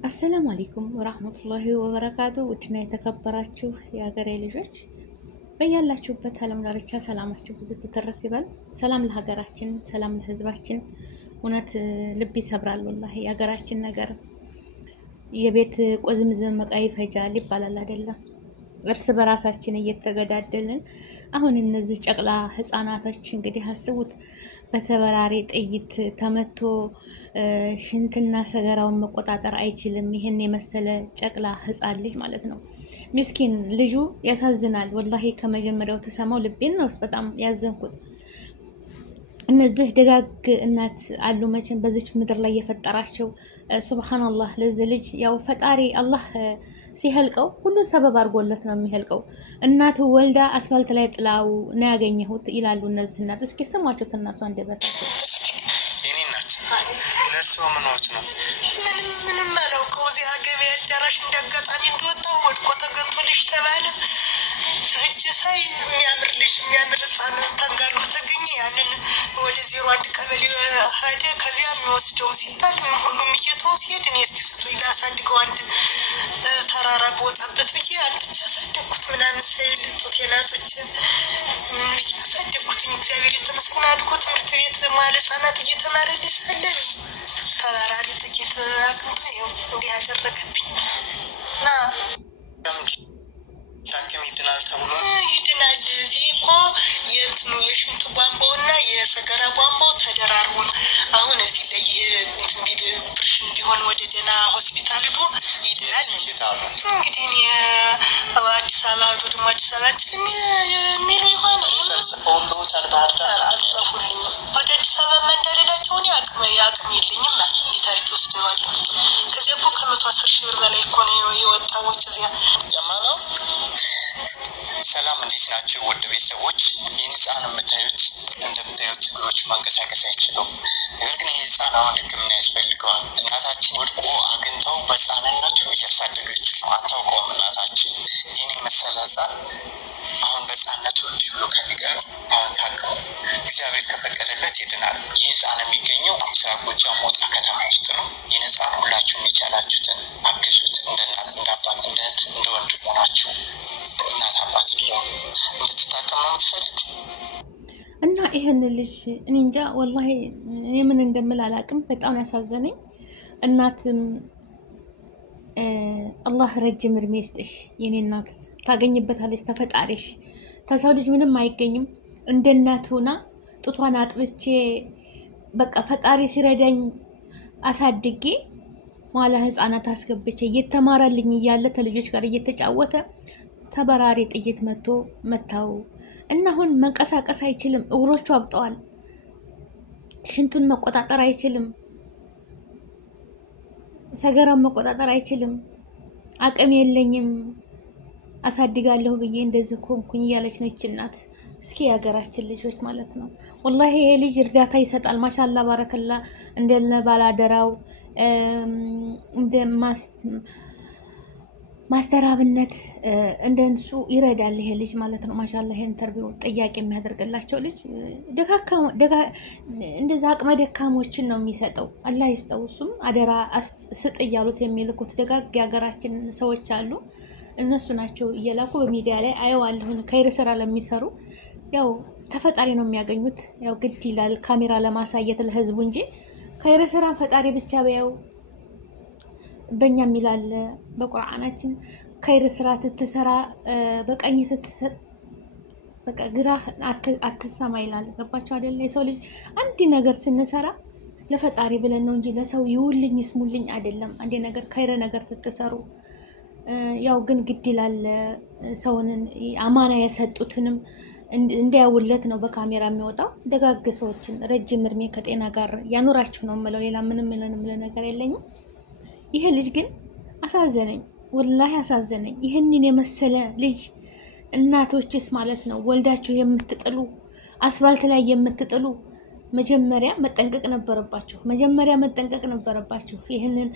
አሰላሙ አለይኩም ወራህመቱላሂ ወበረካቱ። ውድና የተከበራችሁ የሀገሬ ልጆች በያላችሁበት ዓለም ዳርቻ ሰላማችሁ ብዙ ትተረፍ ይበል። ሰላም ለሀገራችን፣ ሰላም ለሕዝባችን። እውነት ልብ ይሰብራል ወላሂ የሀገራችን ነገር። የቤት ቆዝምዝም ዕቃ ይፈጃል ይባላል አይደለም? እርስ በራሳችን እየተገዳደልን አሁን እነዚህ ጨቅላ ህፃናቶች እንግዲህ አስቡት በተበራሪ ጥይት ተመቶ ሽንትና ሰገራውን መቆጣጠር አይችልም። ይህን የመሰለ ጨቅላ ህፃን ልጅ ማለት ነው። ምስኪን ልጁ ያሳዝናል ወላሂ። ከመጀመሪያው ተሰማው ልቤን ነው በጣም ያዘንኩት። እነዚህ ደጋግ እናት አሉ መቼም በዚች ምድር ላይ የፈጠራቸው ሱብሃንአላህ። ለዚህ ልጅ ያው ፈጣሪ አላህ ሲhelቀው ሁሉን ሰበብ አድርጎለት ነው የሚhelቀው። እናቱ ወልዳ አስፋልት ላይ ጥላው ነው ያገኘሁት ይላሉ እነዚህ እናት። እስኪ ስሟቸው ተናሱ አንደበታቸው። የኔ እናት ለእርሶ ምንዎት ነው? ምንም አላውቀው። እዚህ ገበያ አዳራሽ እንዳጋጣሚ እንደወጣው ወድቆ ተገኝቶልሽ ተባለ። እጅ ሳይ የሚያምር ልጅ የሚያምር ህፃን ተንጋሎ ተገኘ። ያንን ወደ 01 ቀበሌ ሄደ። ከዚያ የሚወስደው ሲባል ሁሉም እየተው ሲሄድ እኔ እስቲ ስጡኝ ላሳድገው አንድ ተራራ በወጣበት ብዬ አንጥቼ አሳደግኩት ምናምን ሳይል ጡቴናቶች ብዬ አሳደግኩትኝ። እግዚአብሔር የተመስገን አድጎ ትምህርት ቤት መዋዕለ ህፃናት እየተማረ ልሳለ ተባራሪ ጥቂት አግኝቶ ይኸው እንዲህ ያደረገብኝ እና ታክም ይድናል ተብሎ ይድናል። እዚህ እኮ የእንትኑ የሽንቱ ቧንቧው እና የሰገራ ቧንቧው ተደራርቦ ነው። አሁን እዚህ ላይ እንትን ቢል ኦፕሬሽን ቢሆን ወደ ደህና ሆስፒታል ሄዶ ይድናል። እንግዲህ እኔ አዲስ አበባ ሄዶ ደግሞ አዲስ አበባ የሚሉ ይሆን ጽፈውልዎታል? ባህር ዳር አልጸፉልኝም። ወደ አዲስ አበባ እንዳልሄዳቸው እኔ አቅም የለኝም። የታሪክ ወስደዋለሁ። ከዚያ እኮ ከ110,000 ብር በላይ እኮ ነው የወጣዎች እዚያ የማለው። ሰላም እንዴት ናቸው ውድ ቤተሰቦች? ይህን ህፃን የምታዩት እንደምታዩት እግሮች መንቀሳቀስ አይችሉም። ነገር ግን ይህ ህፃን አሁን ሕክምና ያስፈልገዋል። እናታችን ወድቆ አግኝተው በህፃንነቱ እያሳደገችው ነው። አታውቀውም እናታችን። ይህን የመሰለ ህፃን አሁን በህፃንነቱ እንዲህ ብሎ ከሚቀር አሁን ታቅሙ እግዚአብሔር ከፈቀደለት ይድናል። ይህ ህፃን የሚገኘው ምስራቅ ጎጃም ሞጣ ከተማ ውስጥ ነው። ይህን ህፃን ሁላችሁም የቻላችሁትን አግዙት። እንደ እናት፣ እንደ አባት፣ እንደ እህት፣ እንደ ወንድም ሆናችሁ እናት አባት እንድትታቀም ነው የምትፈልግ እና ይህን ልጅ እኔ እንጃ ወላሂ እኔ ምን እንደምል አላውቅም። በጣም ያሳዘነኝ እናትም አላህ ረጅም እድሜ ይስጥሽ የኔ እናት። ታገኝበታለች ተፈጣሪሽ። ተሰው ልጅ ምንም አይገኝም። እንደ እናት ሆና ጡቷን አጥብቼ በቃ ፈጣሪ ሲረዳኝ አሳድጌ መዋዕለ ህፃናት አስገብቼ እየተማራልኝ እያለ ከልጆች ጋር እየተጫወተ ተበራሪ ጥይት መታው እና አሁን መንቀሳቀስ አይችልም። እግሮቹ አብጠዋል። ሽንቱን መቆጣጠር አይችልም። ሰገራውን መቆጣጠር አይችልም። አቅም የለኝም አሳድጋለሁ ብዬ እንደዚህ ኮንኩኝ እያለች ነው ይች እናት። እስኪ የሀገራችን ልጆች ማለት ነው ወላሂ ይሄ ልጅ እርዳታ ይሰጣል። ማሻላ ባረከላ። እንደነ ባላደራው እንደ ማስተር አብነት እንደንሱ ይረዳል ይሄ ልጅ ማለት ነው። ማሻላ ይሄ ኢንተርቪው ጥያቄ የሚያደርግላቸው ልጅ እንደዛ አቅመ ደካሞችን ነው የሚሰጠው። አላህ ይስጠው። እሱም አደራ ስጥ እያሉት የሚልኩት ደጋግ የሀገራችን ሰዎች አሉ። እነሱ ናቸው እየላኩ በሚዲያ ላይ አየዋለሁ። ከይር ስራ ለሚሰሩ ያው ተፈጣሪ ነው የሚያገኙት። ያው ግድ ይላል ካሜራ ለማሳየት ለህዝቡ እንጂ ከይር ስራ ፈጣሪ ብቻ ቢያው በእኛ የሚላል በቁርአናችን ከይር ስራ ትትሰራ በቀኝ ስትሰጥ በቃ ግራ አትሰማ ይላል። ገባችሁ አይደል? የሰው ልጅ አንድ ነገር ስንሰራ ለፈጣሪ ብለን ነው እንጂ ለሰው ይውልኝ ይስሙልኝ አይደለም። አንድ ነገር ከይር ነገር ትትሰሩ ያው ግን ግድ ይላል ሰውን አማና የሰጡትንም እንዲያውለት ነው በካሜራ የሚወጣው። ደጋግ ሰዎችን ረጅም እድሜ ከጤና ጋር ያኖራችሁ ነው የምለው። ሌላ ምንም ነገር የለኝም። ይሄ ልጅ ግን አሳዘነኝ፣ ወላሂ አሳዘነኝ። ይህንን የመሰለ ልጅ እናቶችስ ማለት ነው ወልዳችሁ የምትጥሉ አስፋልት ላይ የምትጥሉ መጀመሪያ መጠንቀቅ ነበረባችሁ። ይህንን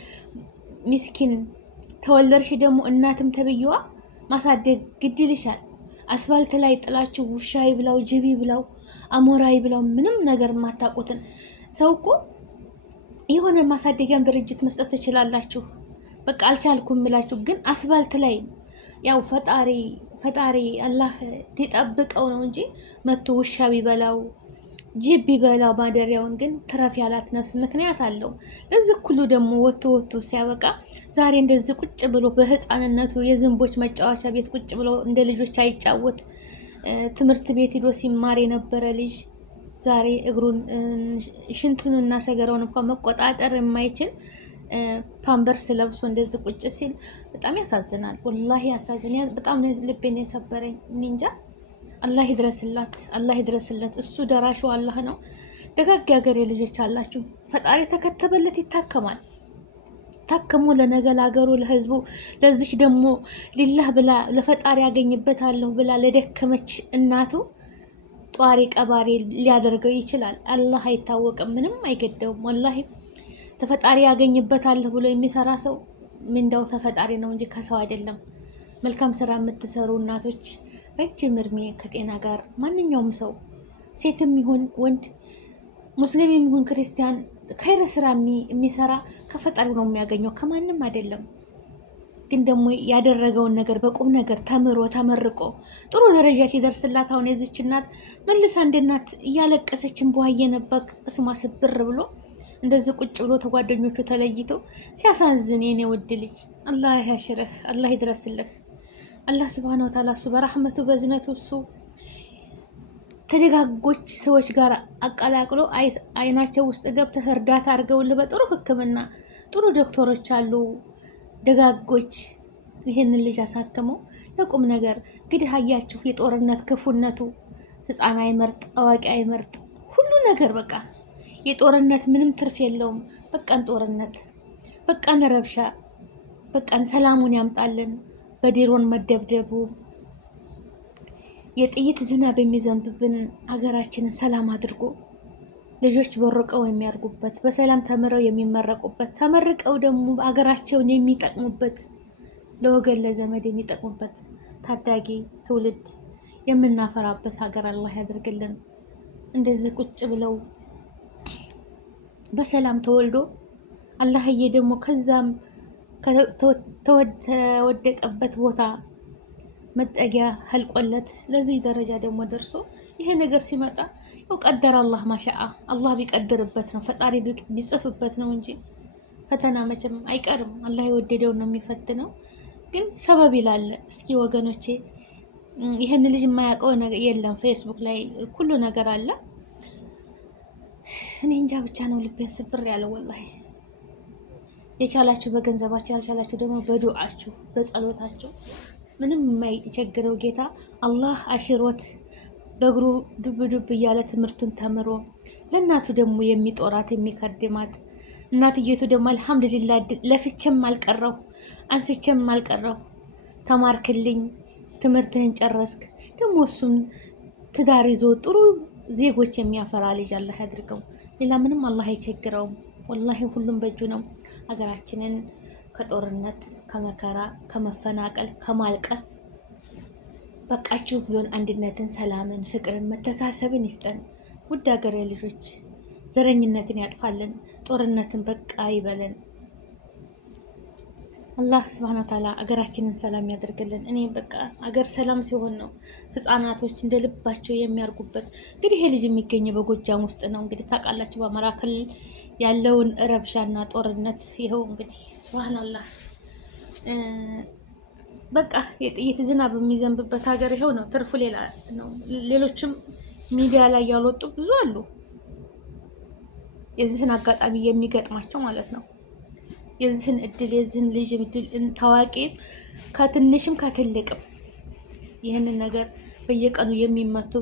ሚስኪን ተወለድሽ ደግሞ እናትም ተብዬዋ ማሳደግ ግድ ይልሻል። አስፋልት ላይ ጥላችሁ ውሻ ይብላው ጅብ ይብላው አሞራ ይብላው ምንም ነገር የማታውቁትን ሰው እኮ የሆነ ማሳደጊያም ድርጅት መስጠት ትችላላችሁ። በቃ አልቻልኩም ብላችሁ ግን አስፋልት ላይ ያው ፈጣሪ አላህ ሊጠብቀው ነው እንጂ መቶ ውሻ ቢበላው ጅብ ቢበላው ማደሪያውን ግን ትረፍ ያላት ነፍስ ምክንያት አለው። ለዚህ ሁሉ ደግሞ ወጥቶ ሲያበቃ ዛሬ እንደዚህ ቁጭ ብሎ በህፃንነቱ የዝንቦች መጫወቻ ቤት ቁጭ ብሎ እንደ ልጆች አይጫወት ትምህርት ቤት ሂዶ ሲማር የነበረ ልጅ ዛሬ እግሩን ሽንቱንና ሰገራውን እንኳን መቆጣጠር የማይችል ፓምበርስ ለብሶ እንደዚህ ቁጭ ሲል በጣም ያሳዝናል። ወላሂ ያሳዝናል። በጣም ልቤን የሰበረኝ እንጃ። አላህ ይድረስላት፣ አላህ ይድረስለት። እሱ ደራሹ አላህ ነው። ደጋግ ሀገሬ ልጆች አላችሁ፣ ፈጣሪ ተከተበለት ይታከማል። ታከሙ ለነገ ለሀገሩ ለህዝቡ። ለዚች ደግሞ ሊላህ ብላ ለፈጣሪ ያገኝበታለሁ ብላ ለደከመች እናቱ ጧሪ ቀባሪ ሊያደርገው ይችላል። አላህ አይታወቅም፣ ምንም አይገደውም። ወላሂ ተፈጣሪ ያገኝበታለሁ ብሎ የሚሰራ ሰው ምንዳው ተፈጣሪ ነው እንጂ ከሰው አይደለም። መልካም ስራ የምትሰሩ እናቶች ረጅም እድሜ ከጤና ጋር ማንኛውም ሰው ሴትም ይሁን ወንድ ሙስሊም ይሁን ክርስቲያን ከይረ ስራ የሚሰራ ከፈጣሪ ነው የሚያገኘው፣ ከማንም አይደለም። ግን ደግሞ ያደረገውን ነገር በቁም ነገር ተምሮ ተመርቆ ጥሩ ደረጃ ሲደርስላት አሁን የዚች እናት መልሳ እንደ እናት እያለቀሰችን በዋየ ነበር ስሟ ስብር ብሎ እንደዚህ ቁጭ ብሎ ተጓደኞቹ ተለይቶ ሲያሳዝን የኔ ውድ ልጅ አላህ ያሽርህ፣ አላህ ይድረስልህ። አላህ ሱብሃነሁ ወተዓላ እሱ በረህመቱ በዝነቱ እሱ ተደጋጎች ሰዎች ጋር አቀላቅሎ አይናቸው ውስጥ ገብተህ እርዳታ አድርገውልህ በጥሩ ሕክምና ጥሩ ዶክተሮች አሉ ደጋጎች ይህንን ልጅ አሳክመው ለቁም ነገር። እንግዲህ አያችሁ የጦርነት ክፉነቱ ህፃን አይመርጥ አዋቂ አይመርጥ ሁሉ ነገር በቃ የጦርነት ምንም ትርፍ የለውም። በቃን ጦርነት፣ በቃን ረብሻ፣ በቃን ሰላሙን ያምጣልን። በድሮን መደብደቡ የጥይት ዝናብ የሚዘንብብን ሀገራችንን ሰላም አድርጎ ልጆች በርቀው የሚያርጉበት በሰላም ተምረው የሚመረቁበት ተመርቀው ደግሞ ሀገራቸውን የሚጠቅሙበት ለወገን ለዘመድ የሚጠቅሙበት ታዳጊ ትውልድ የምናፈራበት ሀገር አላህ ያድርግልን። እንደዚህ ቁጭ ብለው በሰላም ተወልዶ አላህዬ ደግሞ ከዛም ተወደቀበት ቦታ መጠጊያ ህልቆለት ለዚህ ደረጃ ደግሞ ደርሶ ይሄ ነገር ሲመጣ ያው ቀደር አላህ ማሻአ አላህ ቢቀድርበት ነው ፈጣሪ ቢጽፍበት ነው እንጂ ፈተና መቼም አይቀርም። አላህ የወደደውን ነው የሚፈትነው። ግን ሰበብ ይላል። እስኪ ወገኖቼ ይሄን ልጅ የማያውቀው ነገር የለም። ፌስቡክ ላይ ሁሉ ነገር አለ። እኔ እንጃ ብቻ ነው ልቤን ስብር ያለው ወላሂ። የቻላችሁ በገንዘባችሁ ያልቻላችሁ ደግሞ በዱዓችሁ በጸሎታችሁ ምንም የማይቸግረው ጌታ አላህ አሽሮት በእግሩ ዱብ ዱብ እያለ ትምህርቱን ተምሮ ለእናቱ ደግሞ የሚጦራት የሚከድማት እናትየቱ ደግሞ አልሐምዱሊላህ ለፍቼም አልቀረው አንስቼም አልቀረው ተማርክልኝ ትምህርትህን ጨረስክ ደግሞ እሱም ትዳር ይዞ ጥሩ ዜጎች የሚያፈራ ልጅ አላህ ያድርገው። ሌላ ምንም አላህ አይቸግረውም። ወላሂ ሁሉም በእጁ ነው። ሀገራችንን ከጦርነት ከመከራ ከመፈናቀል ከማልቀስ በቃችሁ ብሎን አንድነትን፣ ሰላምን፣ ፍቅርን፣ መተሳሰብን ይስጠን። ውድ ሀገሬ ልጆች ዘረኝነትን ያጥፋልን፣ ጦርነትን በቃ ይበለን። አላህ ስብሐነ ወተዓላ አገራችንን ሰላም ያደርግልን። እኔ በቃ አገር ሰላም ሲሆን ነው ህፃናቶች እንደ ልባቸው የሚያርጉበት። እንግዲህ ይሄ ልጅ የሚገኘው በጎጃም ውስጥ ነው። እንግዲህ ታውቃላችሁ በአማራ ክልል ያለውን ረብሻና ጦርነት ይኸው እንግዲህ ስብሐነላህ በቃ የጥይት ዝናብ የሚዘንብበት ሀገር ይኸው ነው። ትርፉ ሌላ ነው። ሌሎችም ሚዲያ ላይ ያልወጡ ብዙ አሉ የዚህን አጋጣሚ የሚገጥማቸው ማለት ነው። የዚህን እድል የዚህን ልጅ እድል ታዋቂ ከትንሽም ከትልቅም ይህንን ነገር በየቀኑ የሚመቱ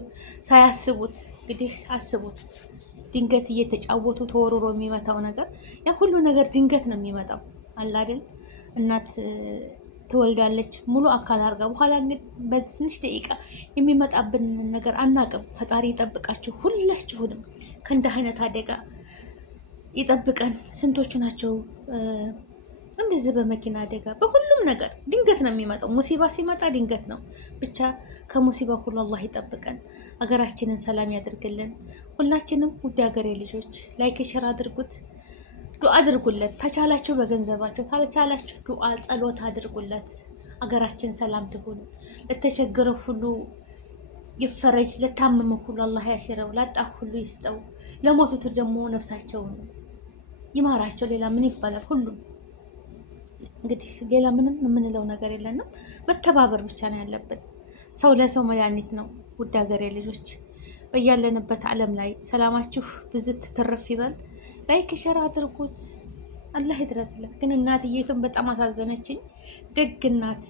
ሳያስቡት እንግዲህ አስቡት ድንገት እየተጫወቱ ተወርሮ የሚመታው ነገር ያ ሁሉ ነገር ድንገት ነው የሚመጣው አለ አይደል። እናት ትወልዳለች ሙሉ አካል አድርጋ በኋላ ግን በትንሽ ደቂቃ የሚመጣብን ነገር አናቅም። ፈጣሪ ይጠብቃችሁ ሁላችሁንም ከእንዲህ አይነት አደጋ ይጠብቀን። ስንቶቹ ናቸው እንደዚህ በመኪና አደጋ በሁሉም ነገር ድንገት ነው የሚመጣው። ሙሲባ ሲመጣ ድንገት ነው። ብቻ ከሙሲባ ሁሉ አላህ ይጠብቀን፣ ሀገራችንን ሰላም ያድርግልን። ሁላችንም ውድ ሀገሬ ልጆች ላይክ ሼር አድርጉት። ዱዓ አድርጉለት። ተቻላችሁ በገንዘባችሁ፣ ታልቻላችሁ ዱዓ ጸሎት አድርጉለት። አገራችን ሰላም ትሁን። ለተቸገረው ሁሉ ይፈረጅ፣ ለታመመው ሁሉ አላህ ያሽረው፣ ላጣ ሁሉ ይስጠው፣ ለሞቱት ደግሞ ነፍሳቸውን ይማራቸው። ሌላ ምን ይባላል? ሁሉም እንግዲህ ሌላ ምንም የምንለው ነገር የለንም። መተባበር ብቻ ነው ያለብን። ሰው ለሰው መድኃኒት ነው። ውድ ሀገሬ ልጆች በያለንበት ዓለም ላይ ሰላማችሁ ብዝት ትርፍ ይበል። ላይክ ሸር አድርጉት። አላህ ይድረስለት። ግን እናትዬቱን በጣም አሳዘነችኝ። ደግ እናት፣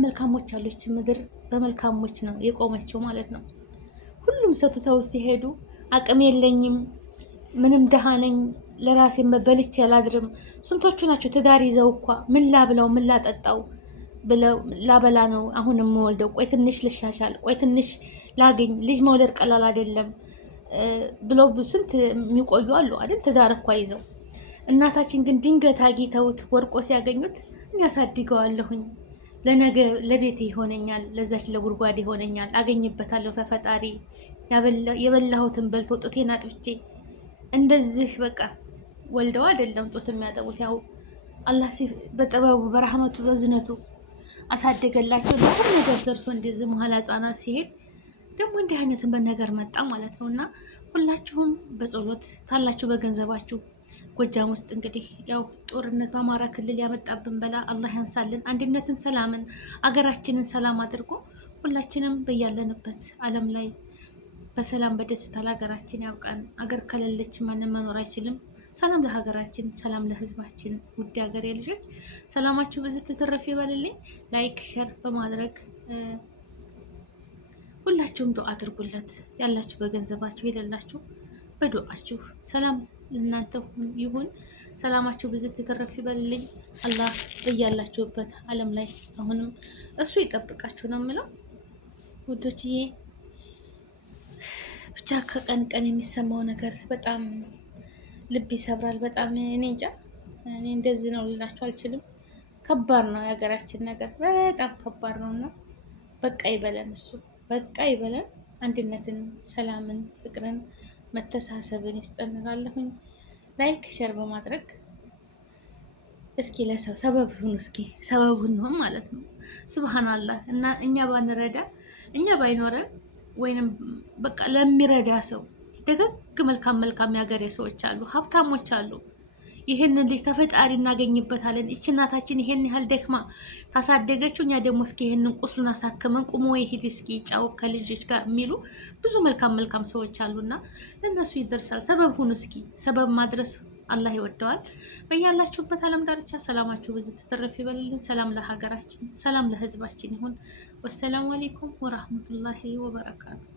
መልካሞች አሉች። ምድር በመልካሞች ነው የቆመችው ማለት ነው። ሁሉም ሰጥተው ሲሄዱ አቅም የለኝም ምንም ደሃ ነኝ ለራሴ በልቼ አላድርም። ስንቶቹ ናቸው ትዳር ይዘው እኳ ምን ላብላው ምን ላጠጣው ብለው ላበላ ነው አሁን የምወልደው፣ ቆይ ትንሽ ልሻሻል፣ ቆይ ትንሽ ላግኝ፣ ልጅ መውለድ ቀላል አይደለም ብለው ስንት የሚቆዩ አሉ አይደል? ትዳር እኳ ይዘው። እናታችን ግን ድንገት አግኝተውት ወርቆ ሲያገኙት ያሳድገዋለሁኝ፣ ለነገ ለቤቴ ይሆነኛል፣ ለዛች ለጉድጓድ ይሆነኛል፣ አገኝበታለሁ ተፈጣሪ የበላሁትን በልቶ ጡቴን አጥብቼ እንደዚህ በቃ ወልደው አይደለም ጡት የሚያጠቡት። ያው አላህ በጥበቡ በረህመቱ በዝነቱ አሳደገላቸው። ለሁሉ ነገር ደርሶ እንደዚህ መሀል ህጻናት ሲሄድ ደግሞ እንዲህ አይነትን በነገር መጣ ማለት ነው። እና ሁላችሁም በጸሎት ታላችሁ በገንዘባችሁ። ጎጃም ውስጥ እንግዲህ ያው ጦርነት በአማራ ክልል ያመጣብን በላ አላህ ያንሳልን። አንድነትን፣ ሰላምን፣ አገራችንን ሰላም አድርጎ ሁላችንም በያለንበት ዓለም ላይ በሰላም በደስታ ለሀገራችን ያውቃን። አገር ከሌለች ማንም መኖር አይችልም። ሰላም ለሀገራችን፣ ሰላም ለህዝባችን። ውድ ሀገሬ ልጆች ሰላማችሁ ብዝት ትተረፍ ይበልልኝ። ላይክ ሸር በማድረግ ሁላችሁም ዱዓ አድርጉለት። ያላችሁ በገንዘባችሁ፣ የሌላችሁ በዱዓችሁ። ሰላም ለእናንተ ይሁን። ሰላማችሁ ብዝት ትተረፍ ይበልልኝ። አላህ በያላችሁበት ዓለም ላይ አሁንም እሱ ይጠብቃችሁ ነው የምለው ውዶችዬ። ብቻ ከቀን ቀን የሚሰማው ነገር በጣም ልብ ይሰብራል። በጣም እኔ እንጃ፣ እኔ እንደዚህ ነው ልላችሁ አልችልም። ከባድ ነው የሀገራችን ነገር፣ በጣም ከባድ ነው እና በቃ ይበለን፣ እሱ በቃ ይበለን። አንድነትን፣ ሰላምን፣ ፍቅርን፣ መተሳሰብን ይስጠንላለሁኝ። ላይክ ሸር በማድረግ እስኪ ለሰው ሰበብ ሁኑ፣ እስኪ ሰበብ ሁኑ ማለት ነው። ሱብሃንአላህ። እና እኛ ባንረዳ እኛ ባይኖረን ወይንም በቃ ለሚረዳ ሰው ደጋግ መልካም ያገሬ ሰዎች አሉ፣ ሀብታሞች አሉ። ይህንን ልጅ ተፈጣሪ እናገኝበታለን። እች እናታችን ይሄን ያህል ደክማ ታሳደገችው፣ እኛ ደግሞ እስኪ ይሄንን ቁስሉን አሳክመን ቁሞ ይሄድ እስኪ ጫው ከልጆች ጋር የሚሉ ብዙ መልካም ሰዎች አሉና ለእነሱ ይደርሳል። ሰበብ ሁኑ እስኪ። ሰበብ ማድረስ አላህ ይወደዋል። በያላችሁበት ዓለም ዳርቻ ሰላማችሁ ብዙ ትተረፍ ይበልልን። ሰላም ለሀገራችን፣ ሰላም ለህዝባችን ይሁን። ወሰላሙ አለይኩም ወራህመቱላሂ ወበረካቱ።